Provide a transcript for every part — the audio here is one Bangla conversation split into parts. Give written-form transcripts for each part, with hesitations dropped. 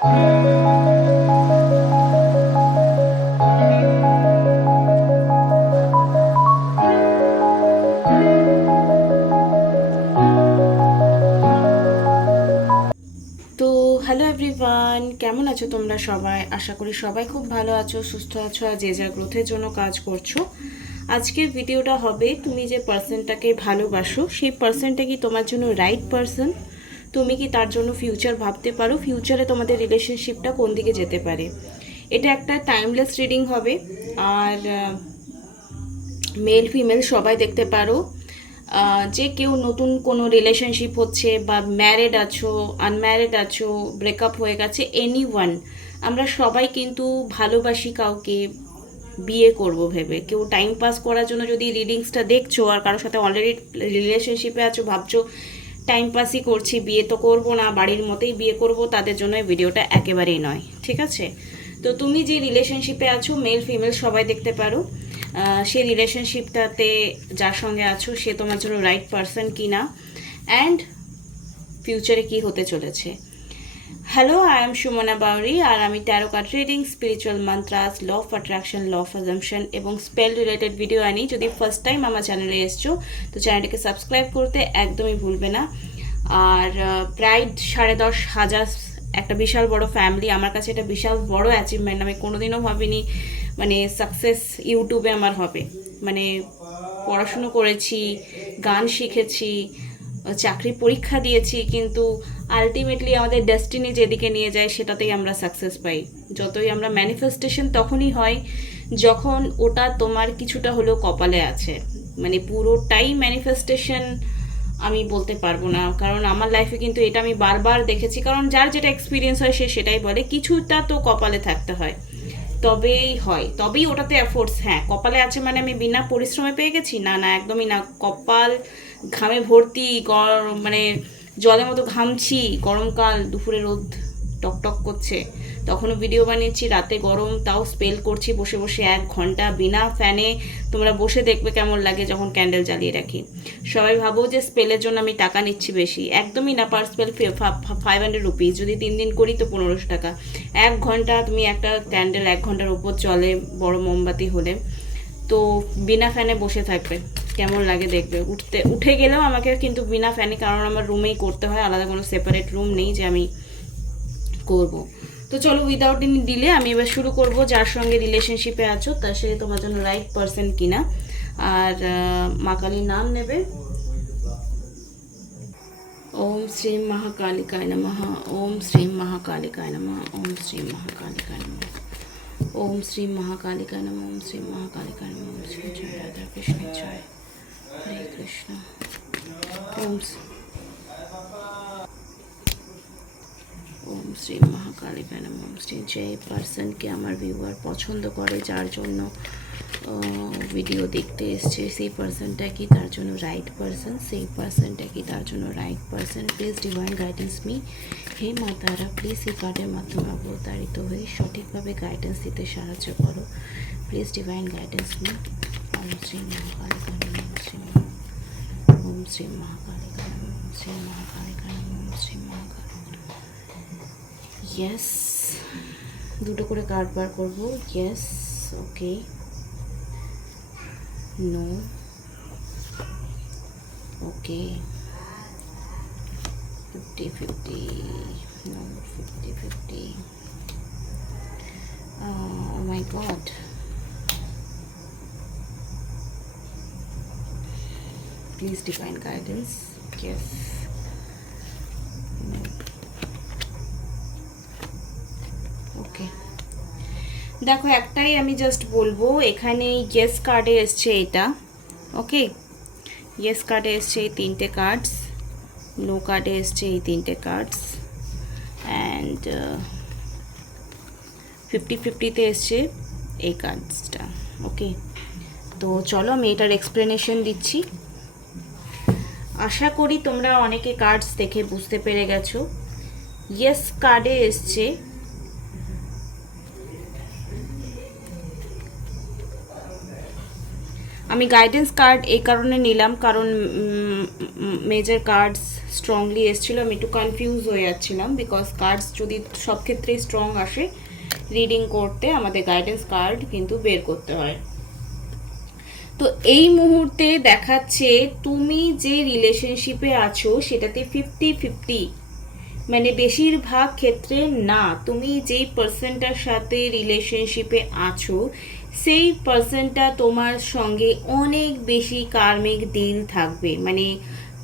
হ্যালো এভরিওয়ান, কেমন আছো তোমরা সবাই? আশা করি সবাই খুব ভালো আছো, সুস্থ আছো আর যে যার গ্রোথের জন্য কাজ করছো। আজকের ভিডিওটা হবে, তুমি যে পার্সনটাকে ভালোবাসো সেই পার্সনটা কি তোমার জন্য রাইট পার্সন? তুমি কি তার জন্য ফিউচার ভাবতে পারো? ফিউচারে তোমাদের রিলেশনশিপটা কোন দিকে যেতে পারে? এটা একটা টাইমলেস রিডিং হবে, আর মেল ফিমেল সবাই দেখতে পারো। যে কেউ নতুন কোনো রিলেশনশিপ হচ্ছে বা ম্যারেড আছো, আনম্যারেড আছো, ব্রেকআপ হয়ে গেছে, এনিওয়ান, আমরা সবাই কিন্তু ভালোবাসি কাউকে, বিয়ে করব ভেবে। কেউ টাইম পাস করার জন্য যদি রিডিংসটা দেখছো আর কারোর সাথে অলরেডি রিলেশনশিপে আছো, ভাবছো টাইম পাসই করছি, বিয়ে তো করবো না, বাড়ির মতেই বিয়ে করব, তাদের জন্য এই ভিডিওটা একেবারেই নয়, ঠিক আছে? তো তুমি যে রিলেশনশিপে আছো, মেল ফিমেল সবাই দেখতে পারো, সেই রিলেশনশিপটাতে যার সঙ্গে আছো সে তোমার জন্য রাইট পারসন কি না, অ্যান্ড ফিউচারে কি হতে চলেছে। Hello, I am Sumana Bauri, আর আমি tarot card reading, spiritual mantras, law of attraction, law of assumption এবং স্পেল রিলেটেড ভিডিও আনি। যদি ফার্স্ট টাইম আমার চ্যানেলে এসছো তো চ্যানেলটাকে সাবস্ক্রাইব করতে একদমই ভুলবে না। আর প্রায় 10,500 একটা বিশাল বড় ফ্যামিলি, আমার কাছে এটা বিশাল বড় অ্যাচিভমেন্ট। আমি কোনোদিনও ভাবিনি মানে সাকসেস ইউটিউবে আমার হবে। মানে পড়াশুনো করেছি, গান শিখেছি, চাকরি পরীক্ষা দিয়েছি, কিন্তু আলটিমেটলি আমাদের ডেস্টিনি যেদিকে নিয়ে যায় সেটাতেই আমরা সাকসেস পাই। যতই আমরা ম্যানিফেস্টেশন তখনই হয় যখন ওটা তোমার কিছুটা হলেও কপালে আছে। মানে পুরোটাই ম্যানিফেস্টেশন আমি বলতে পারবো না, কারণ আমার লাইফে কিন্তু এটা আমি বারবার দেখেছি। কারণ যার যেটা এক্সপিরিয়েন্স হয় সে সেটাই বলে, কিছুটা তো কপালে থাকতে হয়, তবেই হয়, তবেই ওটাতে এফোর্টস। হ্যাঁ, কপালে আছে মানে আমি বিনা পরিশ্রমে পেয়ে গেছি, না না, একদমই না। কপাল ঘামে ভর্তি, মানে জলের মতো ঘামছি, গরমকাল, দুপুরে রোদ টকটক করছে, তখনও ভিডিও বানিয়েছি, রাতে গরম, তাও স্পেল করছি বসে বসে 1 ঘন্টা বিনা ফ্যানে। তোমরা বসে দেখবে কেমন লাগে যখন ক্যান্ডেল জ্বালিয়ে রাখি। সবাই ভাবো যে স্পেলের জন্য আমি টাকা নিচ্ছি বেশি, একদমই না। পার স্পেল 500 রুপিস, যদি 3 দিন করি তো 1500 টাকা। 1 ঘন্টা তুমি একটা ক্যান্ডেল 1 ঘন্টার ওপর চলে বড় মোমবাতি হলে, তো বিনা ফ্যানে বসে থাকবে কেমন লাগে দেখবে। উঠে গেলেও আমাকে কিন্তু বিনা ফ্যানে, কারণ আমার রুমেই করতে হয়, আলাদা কোনো সেপারেট রুম নেই যে আমি করব। তো চলো উইদাউট এনি ডিলে আমি এবার শুরু করব। যার সঙ্গে রিলেশনশিপে আছো তার সাথে তোমার জন্য রাইট পারসন কিনা। আর মা কালীর নাম নেবে। ওম শ্রী মহাকালিকায় নমঃ, ওম শ্রী মহাকালিকায় নমঃ, ওম শ্রী মহাকালিকায় নমঃ, ওম শ্রী মহাকালিকায় নমঃ, ওম শ্রী মহাকালিকায় নমঃ, ওম শ্রী জয় রাধা কৃষ্ণ জয়, হরে কৃষ্ণ। ওম ওম শ্রী মহাকালিকায় নমঃ, ওম শ্রী। যে পার্সনকে আমার ভিউয়ার পছন্দ করে, যার জন্য ভিডিও দেখতে এসছে, সেই পার্সনটা কি তার জন্য রাইট পার্সন? সেই পার্সনটা কি তার জন্য right person? Please divine guidance me. হে মা তারা, প্লিজ এই কার্ডের মাধ্যমে অবতারিত হয়ে সঠিকভাবে গাইডেন্স দিতে সাহায্য করো। Please divine guidance me. Om Shri মহাকালিকায় নমঃ, ওম শ্রী ওম শ্রী মহাকালিকায় নমঃ, ওম শ্রী মহাকালিকায় নমঃ, ওম শ্রী মহাকালিকায়। ইয়েস, দুটো করে কার্ড বার করবো। Yes, okay, no, okay, 50-50, no, 50-50. Oh my god. Please divine guidance. Yes. No. ওকে, দেখো একটাই আমি জাস্ট বলবো, এখানে ইয়েস কার্ডে এসছে এটা। ওকে, ইয়েস কার্ডে এসছে এই 3টে কার্ডস, নো কার্ডে এসছে এই 3টে কার্ডস, অ্যান্ড 50-50তে এসছে এই কার্ডসটা। ওকে, তো চলো আমি এটার এক্সপ্লেনেশন দিচ্ছি। আশা করি তোমরা অনেকে কার্ডস দেখে বুঝতে পেরে গেছো। ইয়েস কার্ডে এসছে আমি গাইডেন্স কার্ড এই কারণে নিলাম, কারণ মেজর কার্ডস স্ট্রংলি এসেছিলো, আমি একটু কনফিউজ হয়ে যাচ্ছিলাম বিকজ কার্ডস যদি সব ক্ষেত্রেই স্ট্রং আসে রিডিং করতে আমাদের গাইডেন্স কার্ড কিন্তু বের করতে হয়। তো এই মুহূর্তে দেখাচ্ছে তুমি যে রিলেশনশিপে আছো সেটাতে 50-50, মানে বেশিরভাগ ক্ষেত্রে না, তুমি যেই পার্সনটার সাথে রিলেশনশিপে আছো সেই পার্সনটা তোমার সঙ্গে অনেক বেশি কার্মিক ডিল থাকবে, মানে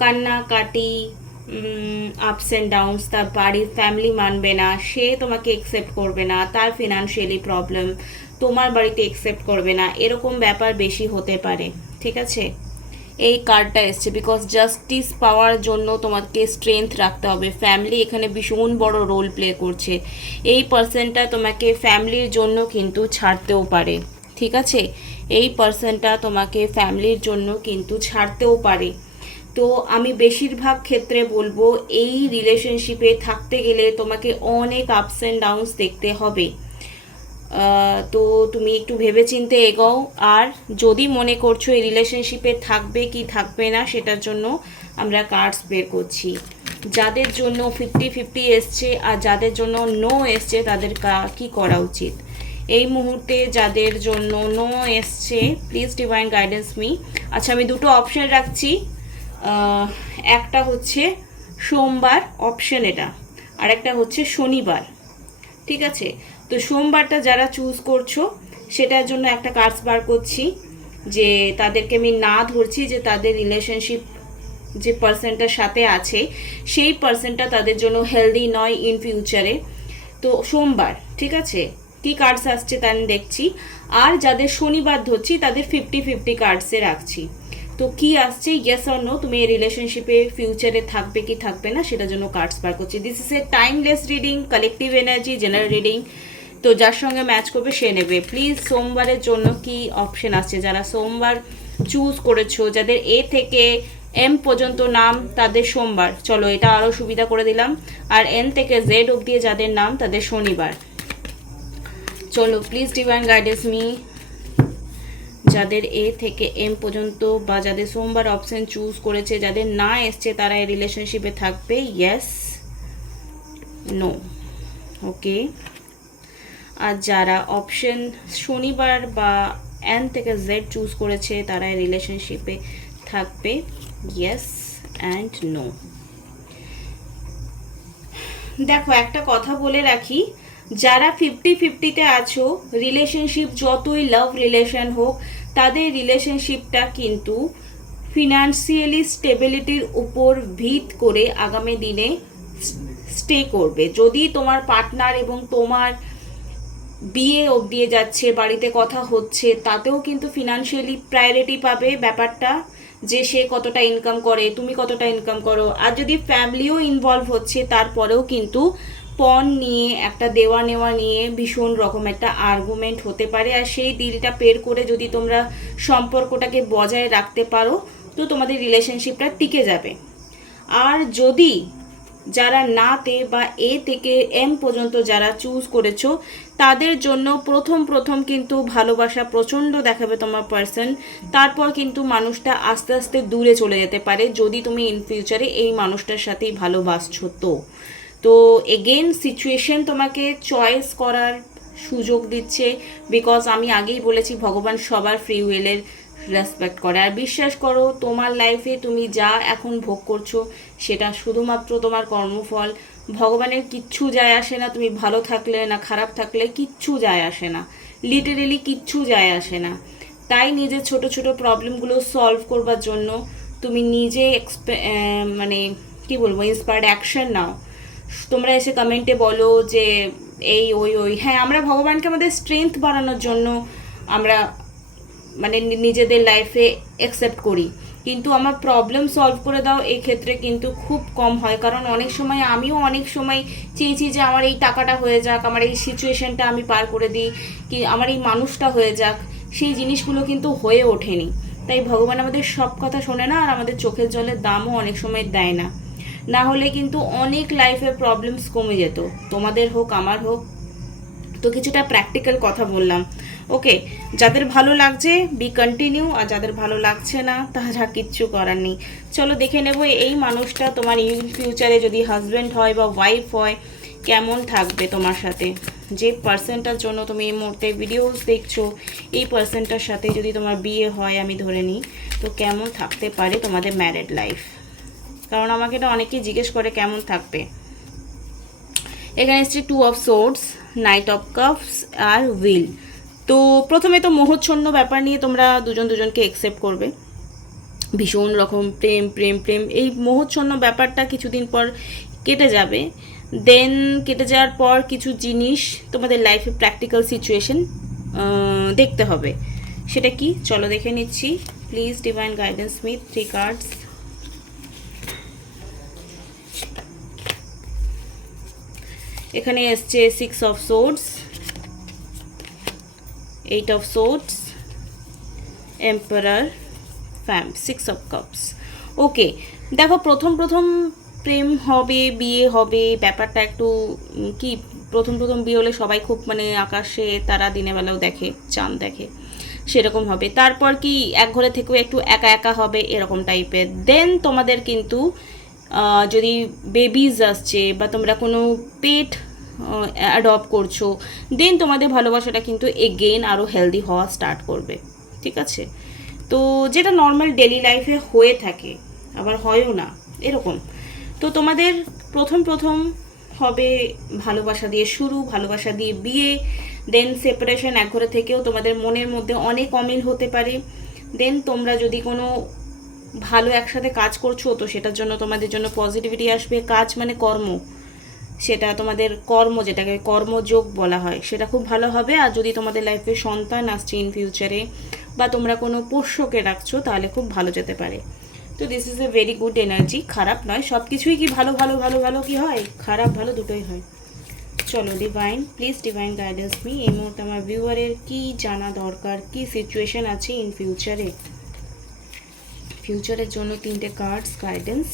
কান্নাকাটি, আপস অ্যান্ড ডাউনস, তার বাড়ির ফ্যামিলি মানবে না, সে তোমাকে একসেপ্ট করবে না, তার ফিনান্সিয়ালি প্রবলেম, তোমার বাড়িতে একসেপ্ট করবে না, এরকম ব্যাপার বেশি হতে পারে। ঠিক আছে, এই কার্ডটা এসছে বিকজ জাস্টিস পাওয়ার জন্য তোমাকে স্ট্রেংথ রাখতে হবে। ফ্যামিলি এখানে ভীষণ বড় রোল প্লে করছে। এই পার্সনটা তোমাকে ফ্যামিলির জন্য কিন্তু ছাড়তেও পারে। ঠিক আছে, এই পার্সনটা তোমাকে ফ্যামিলির জন্য কিন্তু ছাড়তেও পারে। তো আমি বেশিরভাগ ক্ষেত্রে বলবো এই রিলেশনশিপে থাকতে গেলে তোমাকে অনেক আপস অ্যান্ড ডাউনস দেখতে হবে। তো তুমি একটু ভেবেচিন্তে এগোও। আর যদি মনে করছো এই রিলেশনশিপে থাকবে কি থাকবে না সেটার জন্য আমরা কার্ডস বের করছি। যাদের জন্য 50-50 এসছে আর যাদের জন্য নো এসছে তাদের কি করা উচিত এই মুহূর্তে। যাদের জন্য নো এসছে প্লিজ ডিভাইন গাইডেন্স মি। আচ্ছা, আমি দুটো অপশন রাখছি, একটা হচ্ছে সোমবার অপশন এটা, আর একটা হচ্ছে শনিবার। ঠিক আছে, তো সোমবারটা যারা চুজ করছো সেটার জন্য একটা কার্ডস বার করছি, যে তাদেরকে আমি না ধরছি যে তাদের রিলেশনশিপ যে পার্সনটার সাথে আছে সেই পার্সনটা তাদের জন্য হেলদি নয় ইন ফিউচারে। তো সোমবার, ঠিক আছে, কি কার্ডস আসছে তা আমি দেখছি। আর যাদের শনিবার ধরছি তাদের 50-50 কার্ডসে রাখছি। তো কি আসছে, ইয়েস অর নো, তুমি এই রিলেশনশিপে ফিউচারে থাকবে কি থাকবে না সেটার জন্য কার্ডস বার করছি। This is a timeless reading, collective energy, general reading. তো যার সঙ্গে ম্যাচ করবে সে নেবে। প্লিজ সোমবারের জন্য কি অপশন আসছে, যারা সোমবার চুজ করেছো, যাদের এ থেকে এম পর্যন্ত নাম তাদের সোমবার, চলো এটা আরও সুবিধা করে দিলাম। আর এন থেকে জেড অবধি যাদের নাম তাদের শনিবার। চলো প্লিজ ডিভাইন গাইডেন্স মি। যাদের এ থেকে এম পর্যন্ত বা যাদের সোমবার অপশন চুজ করেছে, যাদের না এসছে তারা এই রিলেশনশিপে থাকবে, ইয়েস, নো, ওকে। আর যারা অপশন শনিবার বা এন থেকে জেড চুজ করেছে তারা এই রিলেশনশিপে থাকবে, ইয়েস অ্যান্ড নো। দেখো একটা কথা বলে রাখি, যারা 50-50-তে আছো, রিলেশনশিপ যতই লাভ রিলেশন হোক তাদের রিলেশনশিপটা কিন্তু ফিনান্সিয়ালি স্টেবিলিটির উপর ভিত করে আগামী দিনে স্টে করবে। যদি তোমার পার্টনার এবং তোমার বিয়ে অবধি যাচ্ছে, বাড়িতে কথা হচ্ছে, তাতেও কিন্তু ফিনান্সিয়ালি প্রায়োরিটি পাবে ব্যাপারটা, যে সে কতটা ইনকাম করে, তুমি কতটা ইনকাম করো। আর যদি ফ্যামিলিও ইনভলভ হচ্ছে তারপরেও কিন্তু পণ নিয়ে একটা দেওয়া নেওয়া নিয়ে ভীষণ রকম একটা আর্গুমেন্ট হতে পারে। আর সেই ডিলটা পের করে যদি তোমরা সম্পর্কটাকে বজায় রাখতে পারো তো তোমাদের রিলেশনশিপটা টিকে যাবে। আর যদি যারা নাতে বা এ থেকে এম পর্যন্ত যারা চুজ করেছো তাদের জন্য প্রথম কিন্তু ভালোবাসা প্রচণ্ড দেখাবে তোমার পার্সন, তারপর কিন্তু মানুষটা আস্তে আস্তে দূরে চলে যেতে পারে যদি তুমি ইন ফিউচারে এই মানুষটার সাথেই ভালোবাসছো। তো এগেন সিচুয়েশন তোমাকে চয়েস করার সুযোগ দিচ্ছে, বিকজ আমি আগেই বলেছি ভগবান সবার ফ্রি উইলের রেসপেক্ট করে। আর বিশ্বাস করো তোমার লাইফে তুমি যা এখন ভোগ করছো সেটা শুধুমাত্র তোমার কর্মফল। ভগবানের কিচ্ছু যায় আসে না তুমি ভালো থাকলে না খারাপ থাকলে, কিচ্ছু যায় আসে না, লিটারেলি কিচ্ছু যায় আসে না। তাই নিজের ছোট ছোট প্রবলেমগুলো সলভ করবার জন্য তুমি নিজে মানে কি বলবো ইন্সপায়ার্ড অ্যাকশন নাও। তোমরা এসে কমেন্টে বলো যে এই ওই, হ্যাঁ আমরা ভগবানকে আমাদের স্ট্রেংথ বাড়ানোর জন্য আমরা মানে নিজেদের লাইফে অ্যাকসেপ্ট করি, কিন্তু আমার প্রবলেম সলভ করে দাও এই ক্ষেত্রে কিন্তু খুব কম হয়। কারণ অনেক সময় আমিও অনেক সময় চেয়েছি যে আমার এই টাকাটা হয়ে যাক, আমার এই সিচুয়েশনটা আমি পার করে দিই, কি আমার এই মানুষটা হয়ে যাক, সেই জিনিসগুলো কিন্তু হয়ে ওঠেনি। তাই ভগবান আমাদের সব কথা শোনে না, আর আমাদের চোখের জলের দামও অনেক সময় দেয় না। না হলে কিন্তু অনেক লাইফের প্রবলেমস কমে যেত, তোমাদের হোক আমার হোক। তো কিছুটা প্র্যাকটিক্যাল কথা বললাম। ওকে, যাদের ভালো লাগছে বি কন্টিনিউ, আর যাদের ভালো লাগছে না তারা কিচ্ছু করার নেই। চলো দেখে নেব এই মানুষটা তোমার ইন ফিউচারে যদি হাজব্যান্ড হয় বা ওয়াইফ হয় কেমন থাকবে তোমার সাথে। যে পার্সনটার জন্য তুমি এই মুহূর্তে ভিডিওস দেখছো, এই পার্সনটার সাথে যদি তোমার বিয়ে হয় আমি ধরে নিই, তো কেমন থাকতে পারে তোমাদের ম্যারেড লাইফ। কারণ আমাকে এটা অনেকেই জিজ্ঞেস করে কেমন থাকবে। এখানে এসছে 2 of swords, knight of cups আর হুইল। তো প্রথমে তো মোহচ্ছন্ন ব্যাপার নিয়ে তোমরা দুজনকে একসেপ্ট করবে, ভীষণ রকম প্রেম প্রেম প্রেম। এই মোহচ্ছন্ন ব্যাপারটা কিছুদিন পর কেটে যাবে। দেন কেটে যাওয়ার পর কিছু জিনিস তোমাদের লাইফে প্র্যাকটিক্যাল সিচুয়েশন দেখতে হবে। সেটা কি চলো দেখে নিচ্ছি। Please divine guidance me 3 cards. এখানে এসছে 6 of swords, 8 of swords, emperor, fam, 6 of cups. Okay, দেখো প্রথম প্রেম হবে, বিয়ে হবে, ব্যাপারটা একটু কি, প্রথম বিয়ে হলে সবাই খুব মানে আকাশে তারা দিনের বেলাও দেখে, চাঁদ দেখে, সেরকম হবে। তারপর কি এক ঘরে থেকেও একটু একা একা হবে, এরকম টাইপের। দেন তোমাদের কিন্তু যদি বেবিজ আসছে বা তোমরা কোনো পেট অ্যাডপ্ট করছো, দেন তোমাদের ভালোবাসাটা কিন্তু এগেন আরও হেলদি হওয়া স্টার্ট করবে। ঠিক আছে, তো যেটা নর্মাল ডেলি লাইফে হয়ে থাকে, আবার হয়ও না এরকম। তো তোমাদের প্রথম হবে ভালোবাসা দিয়ে শুরু, ভালোবাসা দিয়ে বিয়ে, দেন সেপারেশন, এক ঘরে থেকেও তোমাদের মনের মধ্যে অনেক অমিল হতে পারে। দেন তোমরা যদি কোনো ভালো একসাথে কাজ করছো, তো সেটার জন্য তোমাদের জন্য পজিটিভিটি আসবে। কাজ মানে কর্ম, সেটা তোমাদের কর্ম, যেটাকে কর্মযোগ বলা হয়, সেটা খুব ভালো হবে। আর যদি তোমাদের লাইফে সন্তান আসছে ইন ফিউচারে, বা তোমরা কোনো পোষ্যকে রাখছো, তাহলে খুব ভালো যেতে পারে। তো this is a very good energy, খারাপ নয়। সব কিছুই কি ভালো কি হয়, খারাপ ভালো দুটোই হয়। চলো divine, please divine guidance me. এই মুহূর্তে আমার ভিউয়ারের কি জানা দরকার, কি সিচুয়েশন আছে ইন ফিউচারে, ফিউচারের জন্য 3টে cards guidance.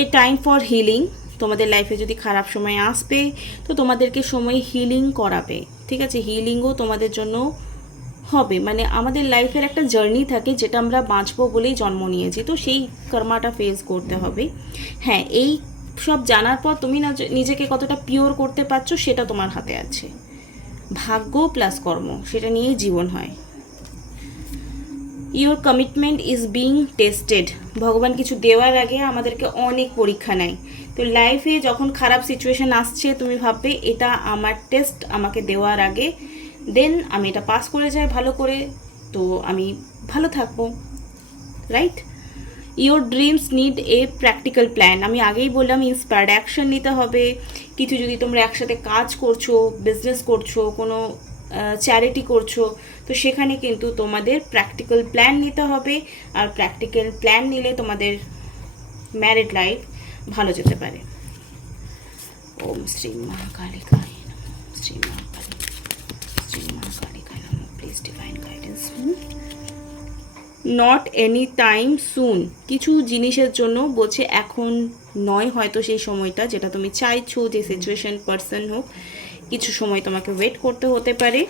A time for healing, তোমাদের লাইফে যদি খারাপ সময় আসবে তো তোমাদেরকে সময় হিলিং করাবে। ঠিক আছে, হিলিংও তোমাদের জন্য হবে। মানে আমাদের লাইফের একটা জার্নি থাকে, যেটা আমরা বাঁচবো বলেই জন্ম নিয়েছি, তো সেই কর্মাটা ফেস করতে হবে। হ্যাঁ, এই সব জানার পর তুমি না নিজেকে কতটা পিওর করতে পারছো সেটা তোমার হাতে আছে। ভাগ্য প্লাস কর্ম, সেটা নিয়েই জীবন হয়। Your commitment is being tested. ভগবান কিছু দেওয়ার আগে আমাদেরকে অনেক পরীক্ষা নেয়। তো লাইফে যখন খারাপ সিচুয়েশান আসছে, তুমি ভাববে এটা আমার টেস্ট, আমাকে দেওয়ার আগে, দেন আমি এটা পাস করে যাই ভালো করে, তো আমি ভালো থাকবো, right? Your dreams need a practical plan. আমি আগেই বললাম ইন্সপায়ার্ড অ্যাকশন নিতে হবে। কিছু যদি তোমরা একসাথে কাজ করছো, বিজনেস করছো, কোনো চ্যারিটি করছো, তো সেখানে কিন্তু তোমাদের প্র্যাকটিক্যাল প্ল্যান নিতে হবে। আর প্র্যাকটিক্যাল প্ল্যান নিলে তোমাদের ম্যারিড লাইফ ভালো যেতে পারে। ওম শ্রী মহাকালিকায় নমঃ, শ্রী মহাকালিকায় নমঃ। Please divine guidance. Not any time soon, কিছু জিনিসের জন্য বলছে এখন নয়, হয়তো সেই সময়টা যেটা তুমি চাইছো, যে সিচুয়েশন পার্সন হোক, কিছু সময় তোমাকে ওয়েট করতে হতে পারে।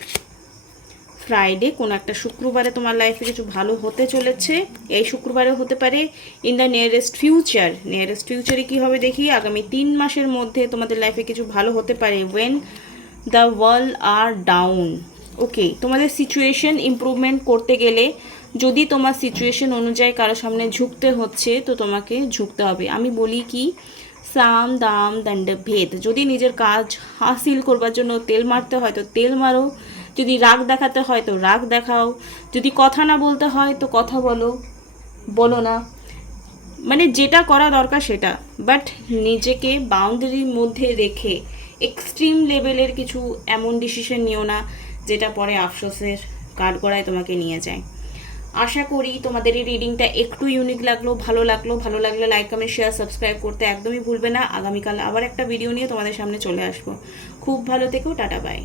ফ্রাইডে, কোনো একটা শুক্রবারে তোমার লাইফে কিছু ভালো হতে চলেছে, এই শুক্রবারে হতে পারে। ইন দ্য নিয়ারেস্ট ফিউচারে কী হবে দেখি, আগামী 3 মাসের মধ্যে তোমাদের লাইফে কিছু ভালো হতে পারে। When the world are down. Okay, তোমাদের সিচুয়েশন ইমপ্রুভমেন্ট করতে গেলে যদি তোমার সিচুয়েশন অনুযায়ী কারো সামনে ঝুঁকতে হচ্ছে, তো তোমাকে ঝুঁকতে হবে। আমি বলি কি, সাম দাম দণ্ড ভেদ। যদি নিজের কাজ হাসিল করবার জন্য তেল মারতে হয় তো তেল মারো, যদি রাগ দেখাতে হয় তো রাগ দেখাও, যদি কথা না বলতে হয় তো কথা বলো না, মানে যেটা করা দরকার সেটা। বাট নিজেকে বাউন্ডারির মধ্যে রেখে এক্সট্রিম লেভেলের কিছু এমন ডিসিশন নিও না যেটা পরে আফসোসের কাঠগড়ায় তোমাকে নিয়ে যায়। আশা করি তোমাদের এই রিডিংটা একটু ইউনিক লাগলো, ভালো লাগলে লাইক কমেন্ট শেয়ার সাবস্ক্রাইব করতে একদমই ভুলবে না। আগামীকাল আবার একটা ভিডিও নিয়ে তোমাদের সামনে চলে আসবো। খুব ভালো থেকো, টাটা বাই।